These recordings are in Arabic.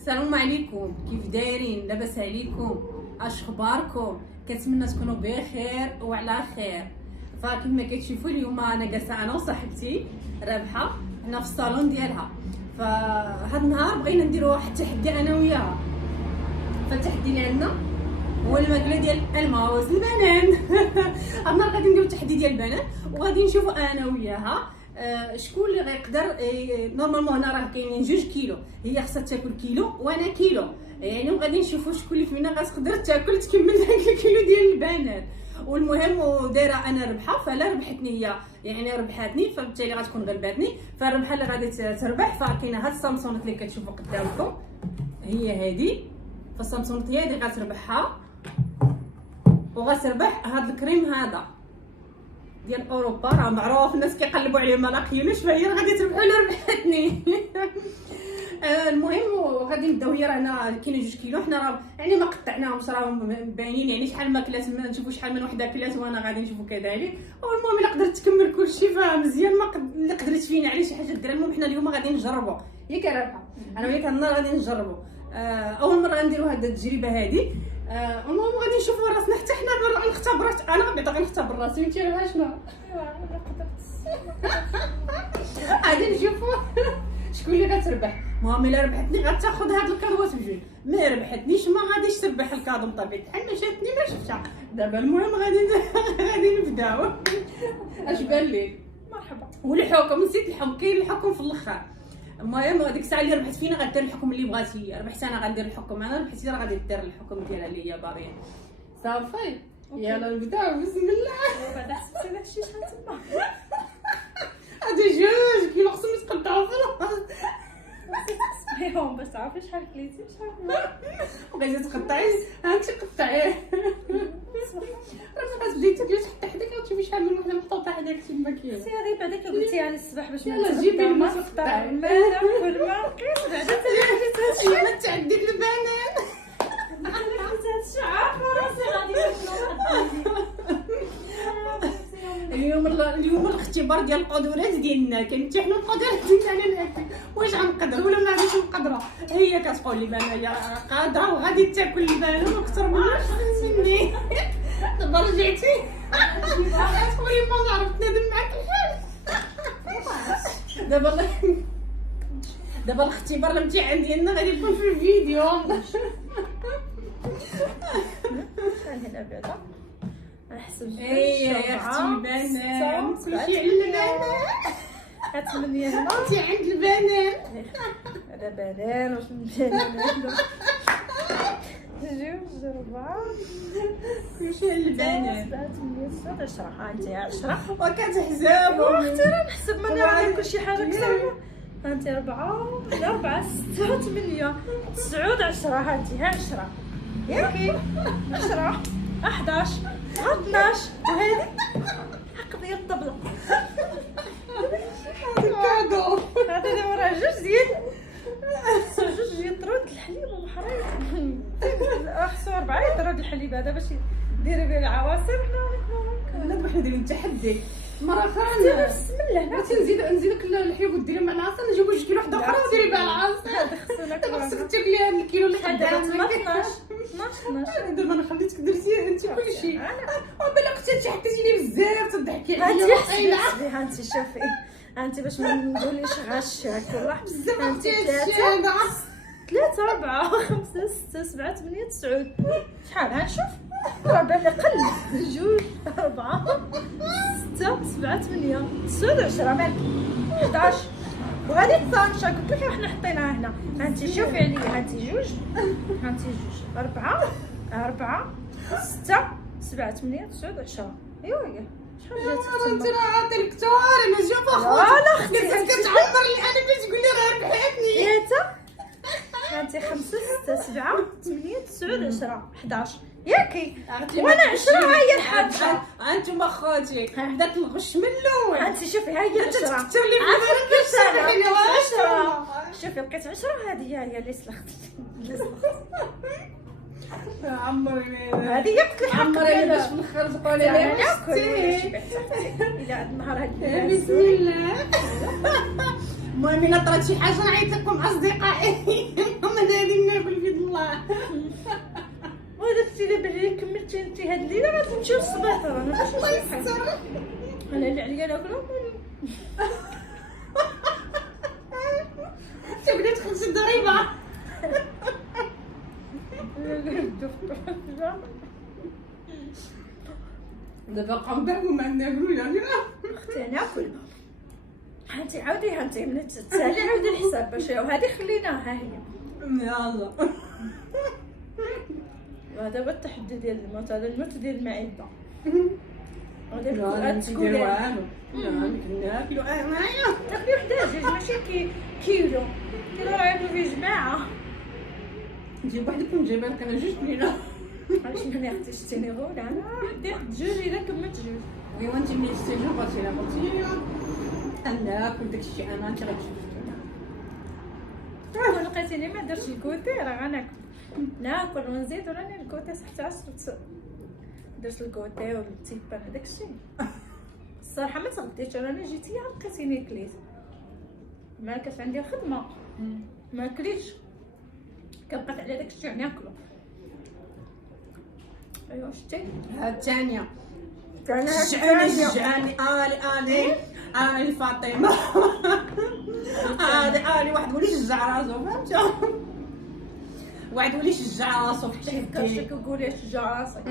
السلام عليكم، كيف دايرين؟ لاباس عليكم؟ اش اخباركم؟ كنتمنى تكونوا بخير وعلى خير. فكما كتشوفوا اليوم انا جالسه انا وصاحبتي رابحه هنا في الصالون ديالها. فهذا النهار بغينا نديروا واحد التحدي انا وياها. فالتحدي اللي عندنا هو الماكله ديال الماوز البنان. هذا النهار غادي نديروا التحدي ديال البنان وغادي نشوفوا انا وياها شكون اللي غيقدر. نورمالمون هنا راه كاينين 2 كيلو، هي خاصها تاكل كيلو وانا كيلو، يعني وغادي نشوفوا شكون اللي فينا غتقدر تاكل تكمل داك الكيلو ديال البنات. والمهم ودايره انا ربحه، فلا ربحتني هي يعني ربحاتني، فبالتالي غتكون غلباتني. فالربحه اللي غادي تربح فكاينه هاد السامسونات اللي كتشوفوا قدامكم، هي هادي. فالسامسونات هي اللي غتربحها، وغتربح هاد الكريم هذا ديال اوروبا، راه معروف الناس كيقلبوا عليه ما لاقيينوش، فهي غادي تربح ولا ربحتني. المهم وغادي نبداو. هي رانا كاينه 2 كيلو، حنا راه يعني ما قطعناهمش، راهم باينين يعني شحال ما كلات، نشوفوا شحال من وحده كلات وانا غادي نشوفوا كذلك. والمهم الا قدرت تكمل كلشي فمزيان، ما اللي قدرت فينا عليه شي حاجه ديرها. المهم حنا اليوم غادي نجربوا، ياك رابحه انا وياك النهار غادي نجربوا. اول مره غنديروا هذه التجربه هذه. المهم غادي نشوفوا راسنا حتى حنا نختبرات. انا بعدا غنختبر راسي وانتي راه شنو غادي نشوفوا شكون اللي غتربح. المهم الا ربحتني غتاخذ هاد الكادوات بجوج، ما ربحتنيش ما غاديش تربح الكادو بطبيعه الحال، ما شاتني ما شفتها. دابا المهم غادي نبداو. اش بان لك؟ مرحبا. والحكم نسيت الحكم، كاين الحكم في الاخر. المهم هذيك الساعه اللي ربحت فينا غدير الحكم اللي بغات هي. ربحت انا غندير الحكم انا، ربحتي راه غادي دير الحكم ديالها اللي هي باغيه. صافي يلا نبداو. بسم الله. بعدا حسبتي داكشي شحال تما؟ هادو 2 كيلو خصهم يتقطعوا في الراس. صحيحهم باش تعرفي شحال كليتي شحال بغيتي تقطعي هانتي قطعيه. راه بديتي تاكلي حتى حداك وتشوفي شحال من وحده محطوطه حداك تما كاين. سي هذه بعدا قلتيها على الصباح باش يلا جيبي ما الماء تقطع الماء كل ما بقيت بعدا ما تعدي البنان. هاد الشعر فراسي غادي اليوم الاختبار ديال القدرات ديالنا، كنمتحنوا القدرات ديالنا ناكل واش غنقدر ولا ما غاديش نقدروا. هي كتقول لي بان هي قادره وغادي تاكل البنان اكثر مني. دابا رجعتي تقولي ما نعرف نادم معاك الحال. دابا الاختبار الامتحان ديالنا غادي يكون في الفيديو. هنا بعدا نحسب يا اختي البنان كلشي على البنان. هاد 8 هنا انت عند البنان. هذا بنان واش من بنان 2 4 كلشي على البنان. 7 8 10 ها انت 10 وكتحسب واختي راه نحسب ما نعرف كلشي حاجه اكثر. ها انت 4 6 8 9 10 ها انت 10 ياكي 10 11 12 وهذه حق ديال الطبله. الكادو هذا اللي وراه 2 ديال طرود الحليب ومحريق. خصو 4 طرود الحليب هذا باش ديري به العواصر. لا دابا حنا دايرين تحدي مره اخرى. بسم الله بغيتي نزيدك الحليب وديري مع العصير، نجيبو 2 كيلو وحده اخرى وديري بها العصير. هذا خصو دابا خصك تاكلي هذا الكيلو اللي قدامك. 12 دابا انا خليتك درتي انت كلشي. وبلا كنتي حكيتي لي بزاف تضحكي هانتي عليا حسبي هانتي شوفي هانتي باش ما نقوليش غش والله بزاف هانتي هادشي 3 4 5 6 7 8 9 شحال هنشوف راه بالي قل 2 4 6 7 8 9 10 مالك 11 وهذه 12 قلت لك احنا حطيناها هنا. هانتي شوفي عليا هانتي 2 4 6 7 8 9 10 ايوا هي شحال جات انت راه عاطي الكثار. انا شوف لا اخوتي اختي اللي كتعمر لي انا باش تقول لي راه ربحتني. 3 هانتي 5 6 7 8 9 10 11 ياكي وانا 10 ها هي الحاجه. انتم اخوتي بدات الغش من الاول. هانتي شوفي ها هي 10 تكثر لي في بالك 10 شوفي بقيت 10 هذه هي اللي سلخت عمري هذه هي قلت لك عمري باش في الاخر تقولي لي اختي الى هذا النهار هذا بسم الله. المهم الا طرات شي حاجه نعيط لكم اصدقائي. هما غادي نمشيو للسبيطار انا باش الله نشوف حاجة. يستر. انا اللي عليا ناكلو تبدا تخلص الضريبه. دابا قام بهم ما ناكلو يعني. اختي ناكل هانتي عاودي هانتي من تسالي عاودي الحساب باش وهذه خليناها هي. يلا ودابا التحدي ديال الموت هذا الموت ديال المعده غادي لا تكون ندير والو. لا ناكلو معايا. تاكلي وحده جوج ماشي كيلو راه فيه جماعه. نجيب وحدك ونجيب لك انا جوج لينا. علاش نحن اختي شتيني غوله انا حدي جوج الا كملت جوج. ايوا انت ملي تستيجي بغيتي لا بغيتي انا ناكل داكشي انا انت غتشوفي. لقيتيني ما درتش الكوتي راه غناكل ناكل ونزيد وراني الكوتي حتى عصرت درت الكوتي والتيبان هذاك الشيء. الصراحه ما تغديتش راني جيت هي لقيتيني كليت ما كانت عندي الخدمه ما كليتش كنبقى على داك الشيء ناكلو. ايوا شتي ها الثانيه انا شجعاني آلي فاطمة. آلي واحد ولي شجع راسو فهمتي. واحد ولي شجع راسو في التحدي. كرشك وقولي شجع راسك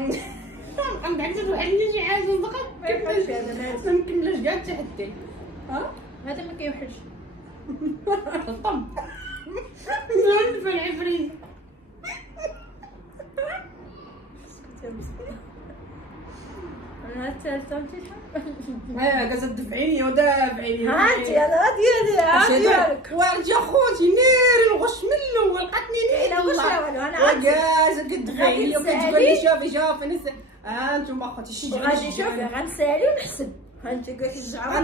عم عكس واحد اللي شي حاجة ما يبقاش هذا ما مكملاش كاع التحدي. ها هذا ما كيوحلش طب نعرف العفريت. انا الثالثه انت قاعدة تدفعيني ودافعيني. هانتي انا غادي ديالك وارد يا خوتي نيري الغش من الاول لقاتني لا واش لا والو انا عارفه وكازا كتدفعيني وكتقول لي شوفي انا ها انتم اخوتي شجعوني. غادي شوفي غنسالي ونحسب هانتي قلتي الجعرة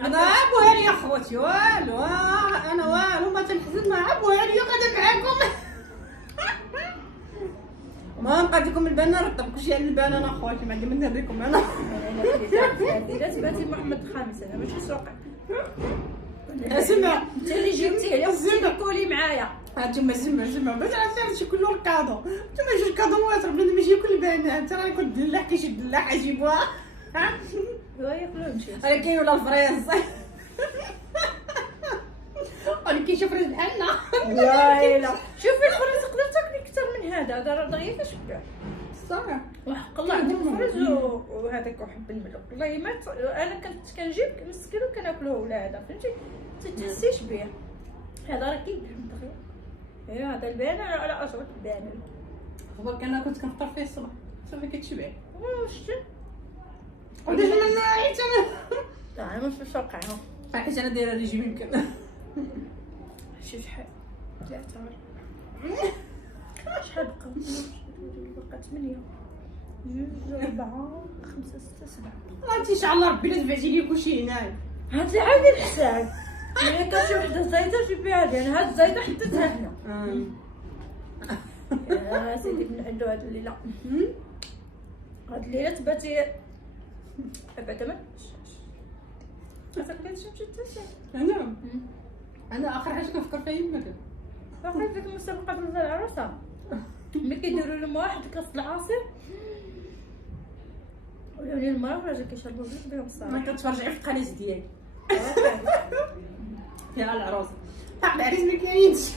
انا عبوها لي اخوتي والو انا والو ما تنحسب ما عبوها لي غدا معاكم. ما نقاد لكم البنه نرطب كلشي على البنه انا اخوتي ما عندي من نهريكم انا. الا تباتي محمد الخامس انا ماشي سوقي. اسمع انت اللي جبتيه لي وقلتي كولي معايا. هانتوما سمع باش عرفتي شي كله الكادو. نتوما جوج كادوات بنادم ماشي ياكل البنات راه يكون الدلاع كيشد الدلاع اجيبوها. هو ياكلوا نمشي راه كاين ولا الفريز. انا كيشوف فريز بحالنا. لا شوفي الفرز تقدر تاكلي اكثر من هذا راه دغيا كتشبع صح. وحق الله عندك الفرز وهذاك وحب الملوك والله ما انا كنت كنجيب نص كيلو كناكلوه ولا هذا فهمتي تحسيش به هذا راه كيبان دغيا. ايوا هذا البان على اشرب البان خبرك انا كنت كنفطر فيه الصباح صافي كتشبع. واش وداش من حيت انا لا انا مش واقعها حيت انا دايره ريجيم يمكن. شحال لا شحال بقى 8 2 4 5 6 7 انت ان شاء الله ربي لا دفعتي لي كلشي هنايا. هاد اللي عاودي الحساب هي كانت شي وحده زايده جيبيها لي انا هاد الزايده حطيتها هنا. يا سيدي بن عندو هاد الليله هاد الليله تباتي بعدا ما تاكليش حتى شي. انا اخر حاجه كنفكر فيها يماك باقي ديك المسابقه ديال العروسه ملي كيديروا لهم واحد كاس العصير ولوني المراه وراجل كيشربوا زيت بهم الصراحه. ما كنتفرج غير في القناه ديالي يا العروسه حق العريس ما كاينش.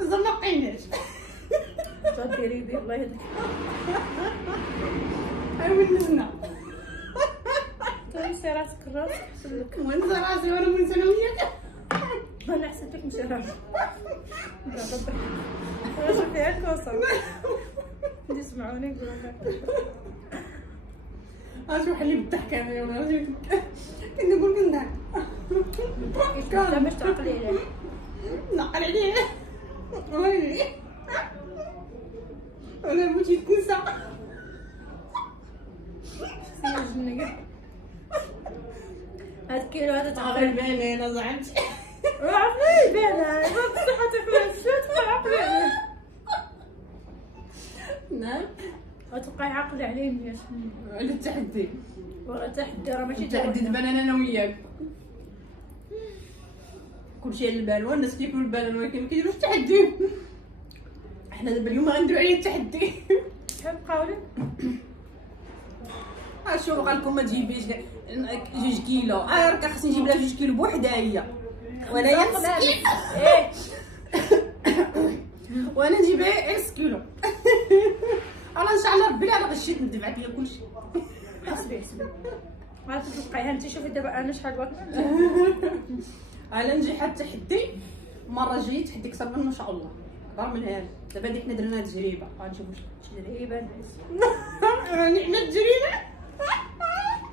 زعما بقيناش ديري بي الله يهديك ايوا نزنا تنسي راسك الراس حسن لك ونسى راسي وانا منسى انا وياك. انا حسيتك مشي راسك راسك فيها الكوسه اللي يسمعوني يقولوا لك شوف اللي بالضحك انا ولا كنقول كنضحك لا باش تعقلي عليه نعقل عليه ويلي انا بغيتي تنسى سي جنيه هاد كيلو هذا تعقل تعقل بالي انا زعمت عقلي يبان انا بصحة تاكل الشوت عقلي عليه نعم غتبقاي عاقله عليه مليح على التحدي ورا تحدي راه ماشي التحدي دابا انا وياك كلشي على البال والناس كياكلوا البال ولكن ما كيديروش التحدي حنا دابا اليوم غنديرو عليه التحدي. شحال بقاو لك؟ شوف قال لكم ما تجيبيش 2 كيلو. راه خاصني نجيب لها 2 كيلو بوحدها هي، ولا هي مسكينه. ايه وانا نجيبها 1 كيلو. انا ان شاء الله ربي انا غشيت ندفعت ليا كلشي. حسبي غادي تبقايها انت. شوفي دابا انا شحال باغا انا نجي حتى التحدي المره الجايه تحدي اكثر منه ان شاء الله. راه من هذا دابا هذيك حنا درنا تجربه غنشوفوا تجربه. راني حنا التجربه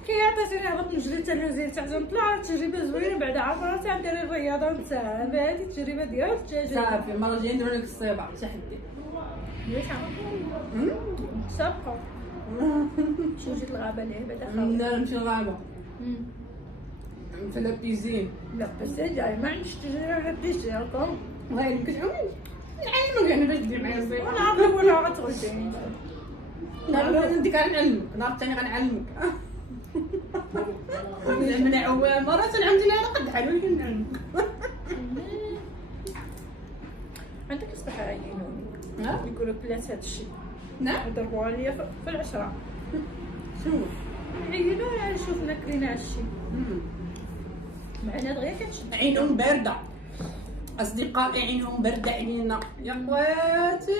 كي عطيتيني هبط نجري حتى نزيد حتى نطلع. تجربه زوينه بعد عمرتي غندير الرياضه نتاع هذه التجربه ديال التجربه. صافي المره الجايه نديرو لك الصباع تحدي. ليش سابقه شو جيت الغابه ليه بعدا لا نمشي للغابه في لابيزين. لا بس جاي ما عنديش تجربه ولا بيجي هاكم. وين كتعاوني نعلمك انا باش دير معايا الصباع. انا عارفه ولا غتغلطيني. لا انت غنعلمك النهار الثاني غنعلمك. من عوامه راه تنعاودي لها قد حال ولكن نعلمك. عندك الصباح عينوني نعم يقولوا بلات هذا الشيء. نعم ضربوا عليا في العشرة. شنو عينونا نشوفنا كلينا هادشي معنا دغيا كتشد. عينهم بارده اصدقائي، عينهم بارده علينا يا خواتي.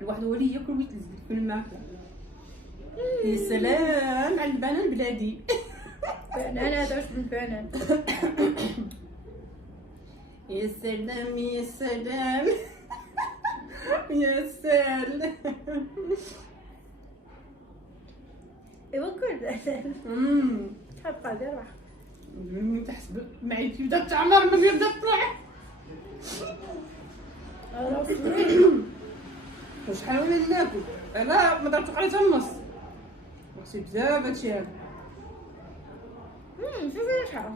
الواحد هو اللي ياكل ويتلزق في الماكله. يا سلام على البنان البلادي. بنان هذا واش بالبنان. يا سلام يا سلام يا سلام. ايوا كل بنان تبقى دير من تحسب معيتي بدا تعمر من يبدا طلع. وشحال ولا ناكل انا ما درتو قريت النص وحسيت بزاف هادشي هذا. شوفي شحال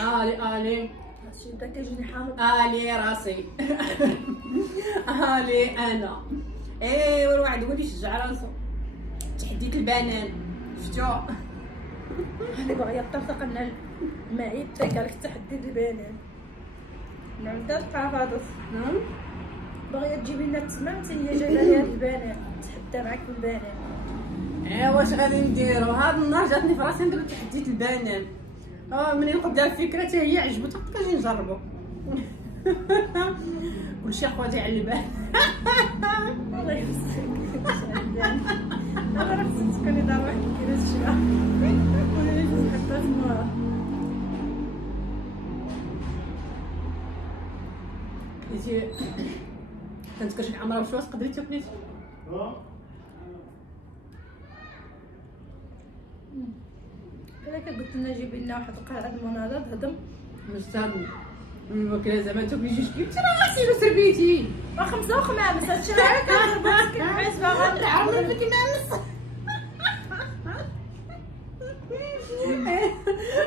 الي هادشي بدا كيجيني حامض. الي راسي. الي انا ايوا الواحد هو اللي يشجع راسو. تحديت البنان شفتو. اللي باغيه تطرطق لنا المعده قال لك تحدي البنان ما عندهاش قرافاطس. باغيه تجيبي لنا التمام حتى هي جايبه ليها البنان تحدى معاك بالبنان. واش غادي نديرو هاد النهار جاتني في راسي نديرو تحديت البنان. منين قلت لها الفكره حتى هي عجبتها قلت كنجي نجربو. كلشي اخواتي على البال. الله يوسعك. انا راه خصك تكوني دار واحد الكيلو الشبع ولا جوج حبات مورا. كنتي كنت كنشي عمرها بشواس تقدري تاكلي. هذاك قلت لنا جيبي لنا واحد القرعه المناضه هضم مستعد الماكله زعما تاكلي 2 كيلو. انا غسيلو سربيتي وخمسة وخمامس هادشي راه كنضربو كيف باغا نعرف في كمامس.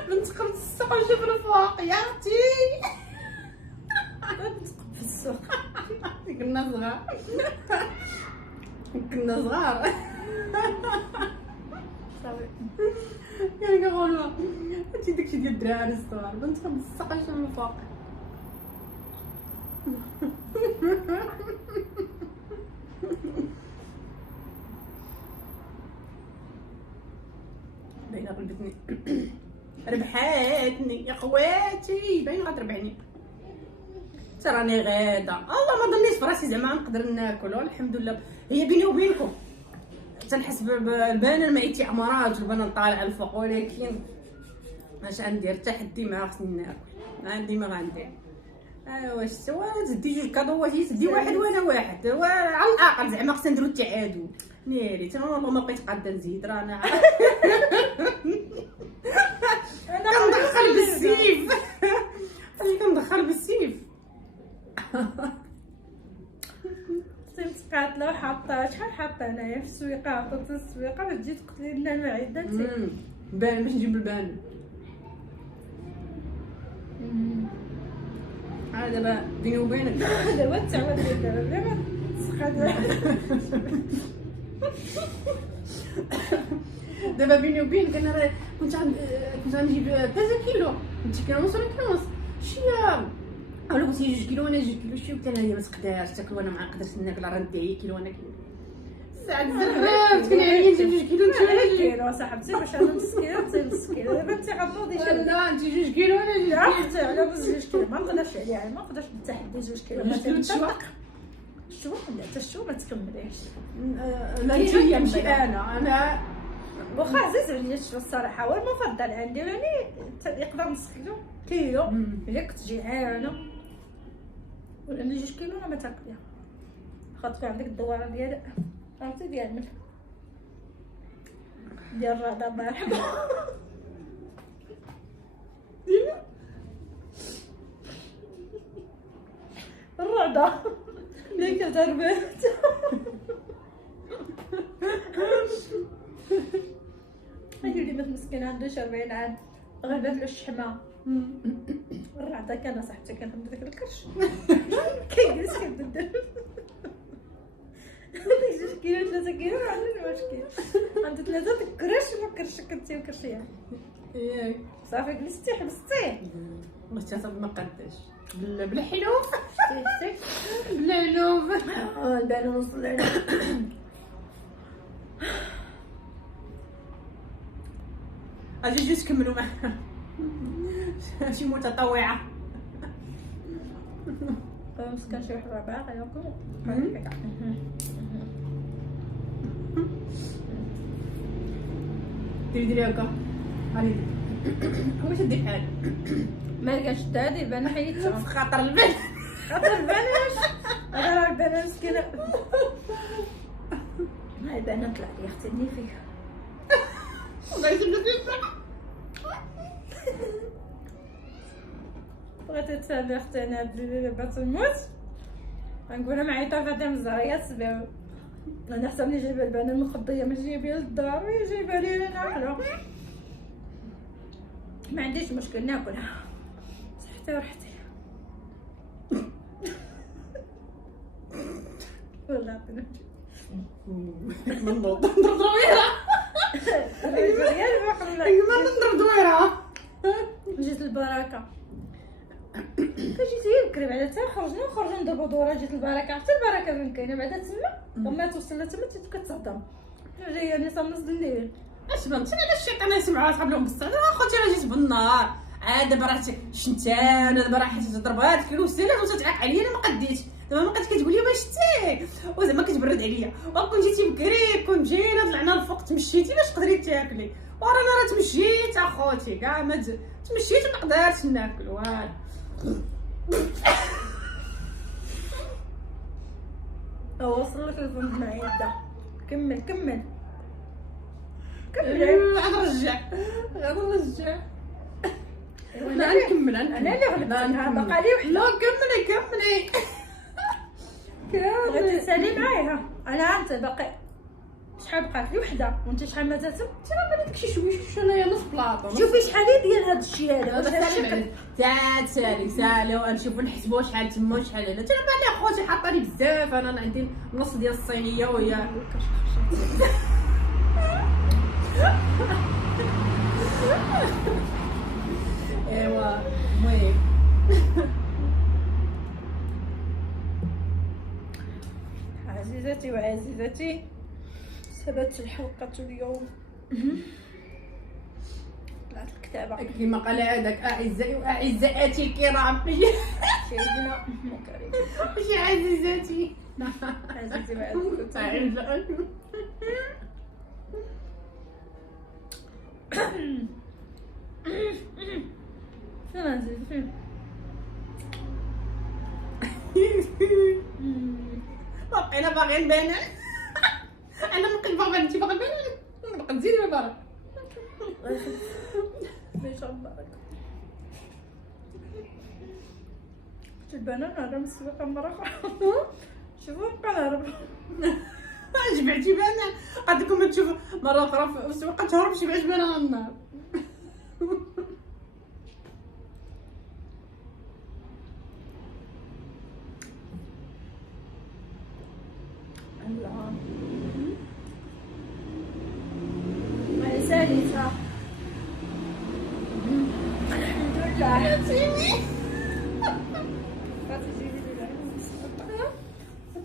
بنت قرب السوق نشوف الفوق يا اختي. في السوق كنا صغار كنا صغار صافي كان كنقولوا هادشي داكشي ديال الدراري الصغار. بنت قرب السوق نشوف الفوق. باينه غلبتني. ربحاتني يا خواتي باينه غتربحني. راني غاده الله ما ظنيتش براسي زعما نقدر ناكل. الحمد لله هي بيني وبينكم تنحس بالبنان معيتي عمرات والبنان طالع الفوق ولكن اش غندير تحدي ما خصني ناكل. ما عندي ما غندير. واش سوا تدي جوج كادوات هي تدي واحد وانا واحد على الاقل زعما خصنا نديرو التعادل. ناري انا والله ما بقيت قاده نزيد راه انا كندخل بالسيف. كندخل بالسيف. تبقات لو حاطه شحال حاطه انايا في السويقه عطات السويقه باش تجي تقتلي لنا المعده انت. بان باش نجيب البان. دابا بيني وبينك دابا تعود دابا بلا ما تسخن. دابا بيني وبينك انا راه كنت غنجيب 3 كيلو، 2 كيلو ونص ولا كيلو ونص شي. ولا قلت لي 2 كيلو وانا 2 كيلو شي، قلت لها هي ما تقدرش تاكل وانا ما نقدرش ناكل، راه ندي كيلو وانا كيلو. ساعات زعما تكون عليا نجيب 2 كيلو انت ولا كيلو صاحبتي باش انا نص كيلو انت نص كيلو. دابا انت غتوضي شي لا انت 2 كيلو وانا 2 كيلو. عرفتي على بز 2 كيلو ما نقدرش عليها، ما نقدرش نتحدى 2 كيلو. 2 كيلو تشواق. الشوق لا حتى الشوق ما تكمليش. لا هي ماشي انا واخا عزيز عليا الشوق الصراحه، هو المفضل عندي يعني يقدر نص كيلو الا كنت جيعانه، ولا 2 كيلو انا ما تاكليها خاطر عندك الدواره ديال عرفتي ديال الملح ديال الرضا مرحبا. الرضا ليك تربيت اللي بنت مسكين عنده 40 عام غلبت له الشحمه. الرعده كان صاحبتي كنخدم داك الكرش كيجلس كيبدل هذيك 2 كيلو 3 كيلو ما عندوش مشكل. عندي 3 الكرش ما كرش كنتي وكرشي يعني ياك صافي جلستي حبستي متصل ما قداش بالحلوف شتي بالحلوف البان وصل اجي جوج كملوا معنا شي متطوعه. مسكن شي واحد رابع غياكل ديري هكا هاني واش دير بحال ما لقاش هادي البان حيدتها في خاطر البن. خاطر البنات انا راه البنات مسكينه هاي البنات طلع لي اختي نيفي الله يسلمك فيك. بغيت تسالي اختي انا دابا تموت غنقولها معيطه فاطمه الزهريه تسبيو. انا حتى ملي جايبه البنه المخضيه ما جايبها للدار وهي جايبها لي انا ناكلها ما عنديش مشكل ناكلها صحتي ورحتي. والله عطينا من نوض ندير دويره ريال باقي ما ندير دويره. جيت البركه كجيت هي بكري بعدا حتى خرجنا ندربو دوره. جيت البركه عرفتي البركه فين كاينه بعدا تما وما توصلنا تما كتصدم جايه نص نص الليل. اش بنت على الشيطان يسمعوا صحاب لهم بصح اخوتي راه جيت بالنهار عاد دابا راه شنتان دابا راه حيت تضرب هاد الكيلو سيلات وتتعاق عليا انا ما قديتش دابا ما بقيت كتقول لي واش شتي وزعما كتبرد عليا وكون جيتي بكري كون جينا طلعنا الفوق تمشيتي باش تقدري تاكلي ورانا راه تمشيت اخوتي كاع ما تمشيت وما نقدرش ناكل والو. وصل لك الفم معيده كمل غنرجع لا نكمل انا اللي غلبتها باقا لي وحده. لا كملي بغيتي تسالي معايا انا انت باقي شحال بقات لي وحده وانت شحال مازال ترى ما داكشي شويش انايا نص بلاطه شوفي شحال ديال هذا الشيء هذا تعال سالي ونشوفوا نحسبوا شحال تما وشحال هنا. ترى بالي اخوتي حاطه لي بزاف انا عندي نص ديال الصينيه وهي ايوا المهم عزيزتي وعزيزتي ثبت الحلقة اليوم. طلعت الكتابة كما قال هذاك اعزائي واعزائاتي الكرام سيدنا كريم ماشي عزيزاتي عزيزي وعزيزتي. شنو عزيزتي باقينا باغيين البنان انا ممكن باغا انت باغا البنان باغا تزيدي ما باغا باش نبارك البنان هذا مسوقه مره اخرى. شوفوا نبقى نهرب جمعتي بنان قد لكم تشوف مره اخرى في السوق تهرب شبعت بنان النار.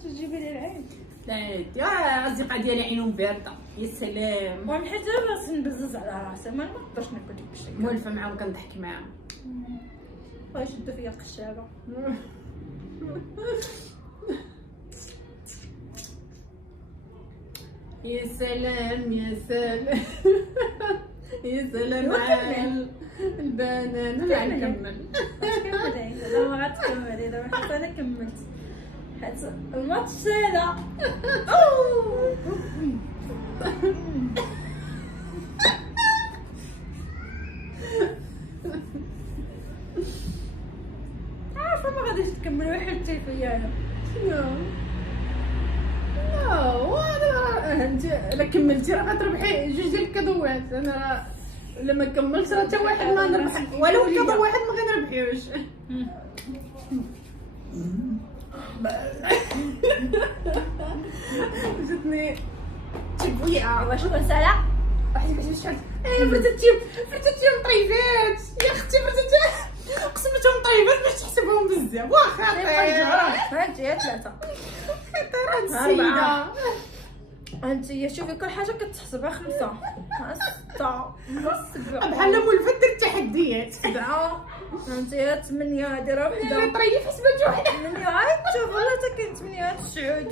تجيبي لي العين. لا يا اصدقاء ديالي عينهم بارده يا سلام. وانا حيت باش نبزز على راسي ما نقدرش ناكل ديك الشيء. مولفه معاهم كنضحك معاهم. غيشدوا فيا القشابه. يا سلام يا سلام. يا سلام أيوة، على البنان. لا نكمل. كملي لا ما غتكملي دابا حتى انا كملت حيت الماتش سالا. عارفه ما غاديش تكملي وحلتي فيا انا. انت الا كملتي راه غتربحي جوج ديال الكادوات. انا لما كملت راه حتى واحد ما نربح ولو كادو واحد ما غنربحيوش. جاتني تبويعه. واش سالا واحد شحال فرتتيهم طيبات يا اختي. قسمتهم طيبات باش تحسبهم بزاف واخا فهمتي يا ثلاثه خطيره السيده. انت شوفي كل حاجه كتحسبها 5 6 7 بحال مولفه دير التحديات 7 انت 8 ديرها لا وحده طريف حسبات واحده 8 عاد شوف والله حتى كاين 8 9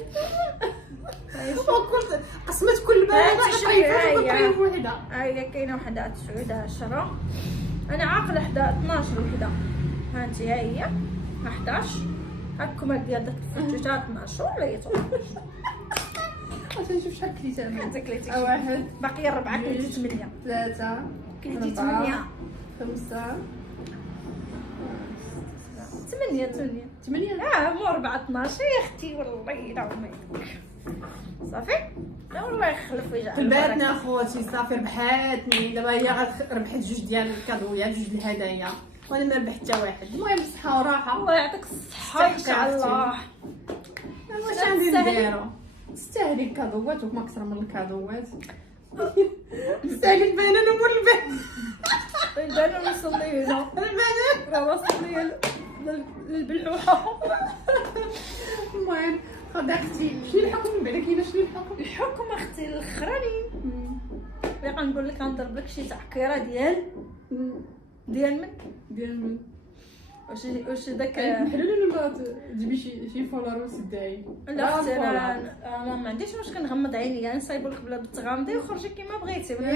وكل قسمت كل بالغ طريف وحده. هي كاينه وحده 9 10 انا عاقله حدا 12 وحده. ها انت ها هي 11 هاكم ديال داك الفتوشات 12 وليتو. واش نشوف شحال كليت انا. انت كليتي واحد باقي 4 كليتي 8 3 كليتي 8 5 8 مو 4 12 يا اختي والله لا ما يدك صافي. لا والله يخلف ويجعل البناتنا اخوتي صافي ربحاتني دابا. هي ربحت جوج ديال الكادويات جوج الهدايا وانا ما ربحت حتى واحد. المهم بالصحه وراحه. الله يعطيك الصحه ان شاء الله. واش غادي نديرو تستاهلي الكادوات وما اكثر من الكادوات. تستاهلي البنان ومول البنان. البنان وصلي هنا البنان راه وصلي للبلحوحه. المهم خذ اختي شنو الحكم من بعد كاينه شنو الحكم. الحكم اختي الاخراني اللي غنقول لك غنضرب لك شي تعكيره ديال من واش داك محلول ولا تجيبي شي فولوروس داعي. لا اختي انا ما عنديش واش كنغمض عيني يعني نصايبو لك بلا بالتغامضي وخرجي كيما بغيتي ولا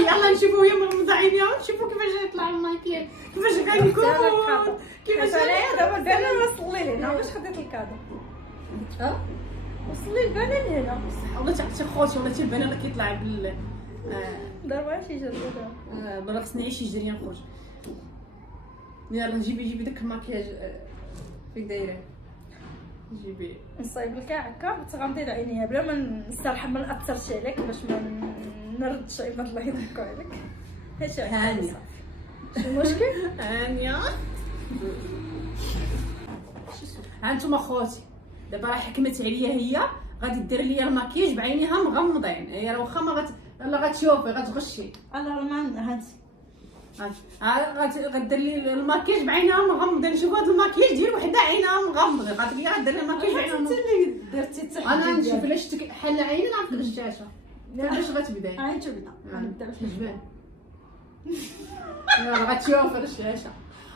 يلا نشوفوا هي مغمضه عينيها ونشوفوا كيفاش يطلع الماكياج كيفاش غنكون كيفاش انا دابا كاع وصلي لي هنا باش خديت الكادو. وصلي البنان هنا والله تعرفتي خوتي والله حتى البنان كيطلع بال ضربه شي جرده دابا خصني نعيش شي جريه نخرج. يلا جيبي داك الماكياج فين دايره. جيبي نصايب لك هكا وتغمضي عينيها بلا ما نسترحم ما ناثرش عليك باش ما نردش عباد الله يضحكوا عليك. هادشي هانيه شي مشكل هانيه. هانتوما خوتي دابا راه حكمت عليا هي غادي دير ليا الماكياج بعينيها مغمضين. هي راه واخا ما لا غتشوفي غتغشي. انا ما غدير لي الماكياج بعينها مغمضين. شوف هذا الماكياج ديال وحده عينها مغمضه غادي لي غدير لي الماكياج بعينها انت اللي درتي التحدي. انا نشوف الا شفتك حل عيني نعرف الشاشه باش غتبداي. انت بدا غنبدا باش نجبان. يلا غتشوف الشاشه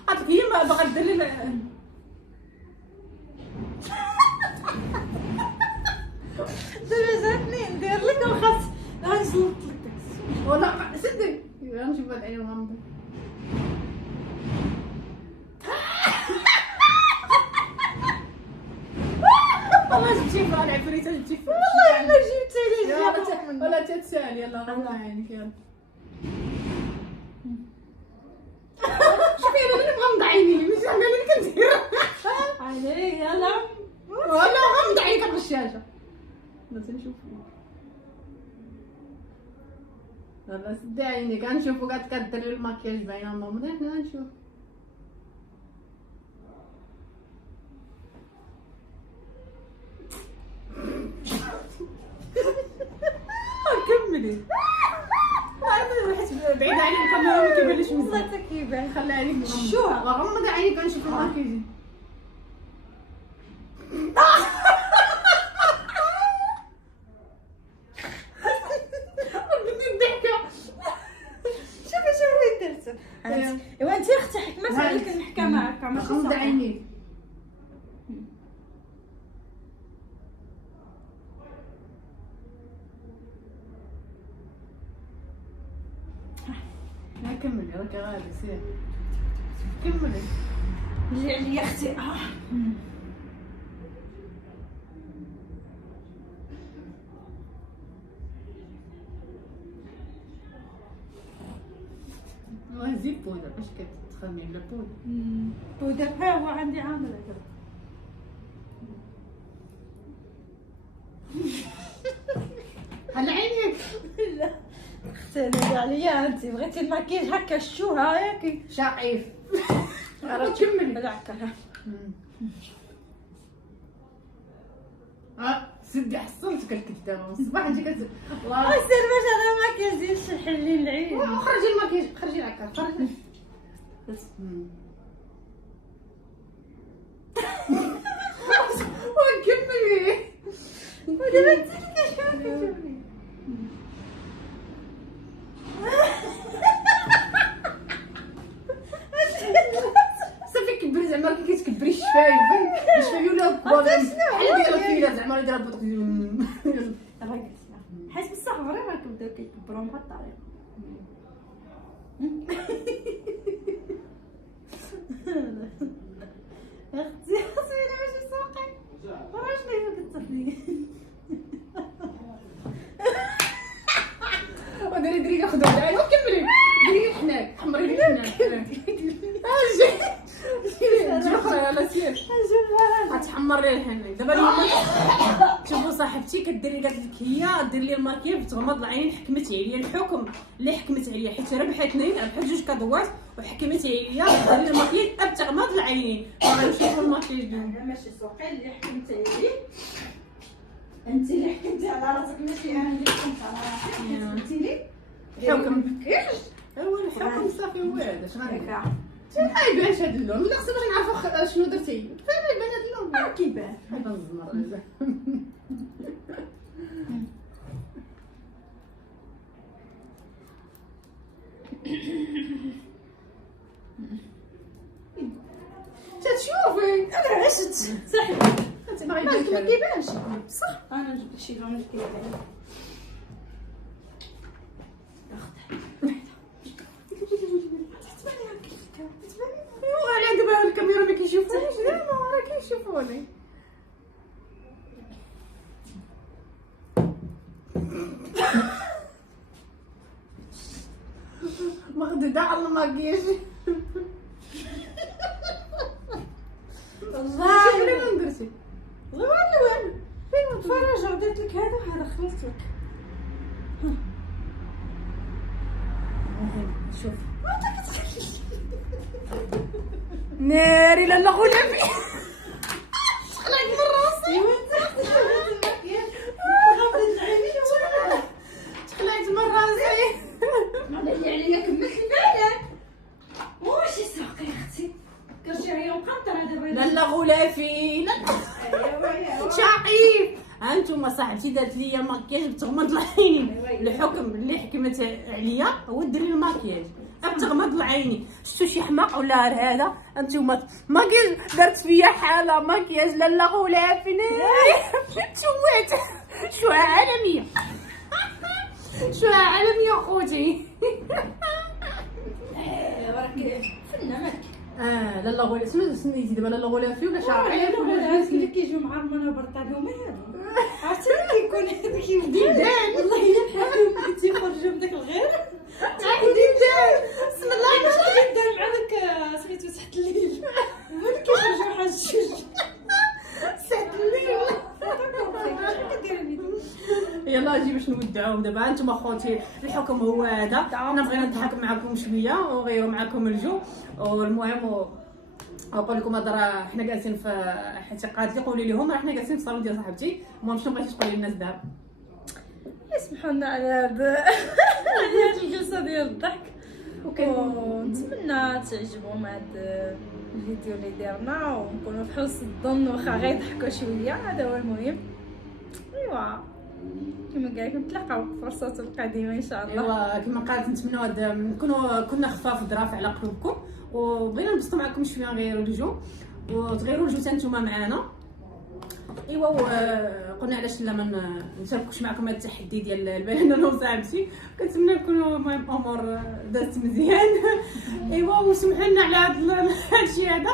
عرفتي هي ما باغا دير لي جاتني ندير لك وخاص غنسلط لك والله سدي غنشوف هاد العين مغمضه. والله جبتي فيها العفريته جبتي فيها والله ما جبتي لي ولا تتسالي. يلا غمض عينك يلا. شوفي انا اللي مغمضه عيني ماشي انا اللي كندير علي يلا والله غمض عينك بالشاشه. لا تنشوف دابا سدي عينيك غنشوفو كدير الماكياج باينه مغمضه. حنا غنشوف كملي. بعيد عليك الكاميرا يبانش والله مزيان. حتى كيبان. خلي عينيك شوها. غمضي عينيك غنشوف الماكياج. بدي الضحكه. شوفي وين درتو. ايوا انت اختي حكمت عليك نحكى معاك ماشي غمضي صافي. عينيك. لا كملي راكي غادي سير كملي. رجع لي اختي. زيد بودر باش كتخمي بلا بودر. بودر ها هو عندي عامل هذا. هلا عينيك. لا اختي نادي عليا انت بغيتي الماكياج هكا شوها ياكي شاقيف. كملي هكا. سدي حصلتك الكذابه من الصباح انت الله سير باش هذا الماكياج ديال شحال العين. خرجي الماكياج خرجي العكا خرجي. وكملي. ودابا انت اللي كتشوفي. صافي كبري زعما كي كتكبري الشفايف الشفايف ولا كبار بحال ديال الفيلا زعما ديال البطق. راه قلت حيت بصح عمري ما كنبداو كيكبروا بهاد الطريقه. اختي صويره ماشي ساقي راه شنو كتصدي. وديري دريكه خدوها عاد وكملي دريكه الحناك حمري لي الحناك. جي اخرى على سير غتحمر لي الحناك. دابا اليوم شوفوا صاحبتي كديري قالت لك هي دير لي الماكياج تغمض العين. حكمت عليا الحكم اللي حكمت عليا حيت ربحتني بحال جوج كادوات وحكمت عليا دير لي الماكياج تغمض العينين. غنشوفوا الماكياج ديالي. انا ماشي سوقي اللي حكمت عليه. انت اللي حكمتي على راسك ماشي انا اللي حكمت على راسي. قلتي لي الحكم مكياج. ايوا الحكم صافي هو هذا اش غندير. هكا ما يبانش هذا اللون ولا خصنا باش نعرفوا شنو درتي. فين يبان هذا اللون؟ كيبان. هذا الزمر تشوفي انا عشت صاحبي. انت ما كيبانش صح. انا نجيب لك شي لون كيبان. على دابا الكاميرا ما كيشوفونيش. لا راه كيشوفوني. مخدودة على الماكياج. والله شوفي لي من درتي. والو فين تفرج رديت لك هذا خلصت لك. شوف ناري لالا غلبي. شحال من راسي تخلعت من راسي. اللي عليا كملت البالك واش ساقي اختي كرجي عليا مقنطره دابا. لالا غلافي شاقيف. هانتوما صاحبتي دارت ليا ماكياج بتغمض العينين. الحكم اللي حكمت عليا هو ديري الماكياج بتغمض العينين. شفتوا شي حماق ولا هذا انتوما ماكياج دارت فيا حاله ماكياج لالا غلافي. تشويت شوها عالميه شوها عالميه خوتي. راك فنه مالك. لالا غلافي شنو سميتي دابا لالا غلافي ولا شاقيف ولا الناس اللي كيجيو مع المنى برطابي هما هادو. عرفتي كيكون هذاك ديدان والله الا بحال تيخرجوا من داك الغير. ديدان بسم الله ماشي دار مع داك سميتو تحت الليل. هما اللي كيخرجوا بحال الجوج ساعة الليل. يلا اجي باش نودعو دابا. انتم خوتي الحكم هو هذا. انا بغينا نضحك معكم شويه ونغيروا معكم الجو. والمهم نقول لكم هذا راه حنا جالسين في حيت قالت لي قولي لهم راه حنا جالسين في الصالون ديال صاحبتي. المهم شنو بغيتي تقولي للناس دابا؟ يسمحوا لنا على هاد الجلسه ديال الضحك. ونتمنى تعجبهم هذا الفيديو اللي درنا ونكونوا في حسن الظن واخا غير ضحكوا شويه. هذا هو المهم. ايوا كما قال لكم نتلاقاو في الفرصات القادمه ان شاء الله. ايوا كما قالت نتمنوا نكونوا كنا خفاف ودرافع على قلوبكم وبغينا نبسطوا معكم شويه نغيروا الجو وتغيروا الجو حتى نتوما معنا. ايوا قلنا علاش لا ما نشاركوش معكم هذا التحدي ديال البنان انا وصاحبتي. كنتمنى نكونوا المهم امور دازت مزيان. ايوا وسمحوا لنا على هذا الشيء هذا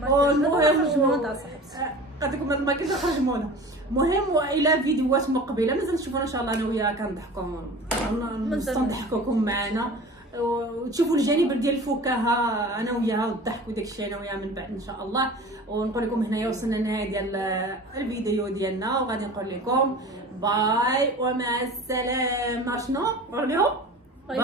خرج موضه صاحبتي قلت لكم ما كاينش خرج موضه. المهم والى فيديوهات مقبله مازال نشوفونا ان شاء الله انا وياها كنضحكوا نضحكوكم معنا وتشوفوا الجانب ديال الفكاهه انا وياها والضحك وداك الشيء انا وياها من بعد ان شاء الله. ونقول لكم هنايا وصلنا للنهايه ديال الفيديو ديالنا وغادي نقول لكم باي ومع السلامه. شنو نقول لهم؟ باي.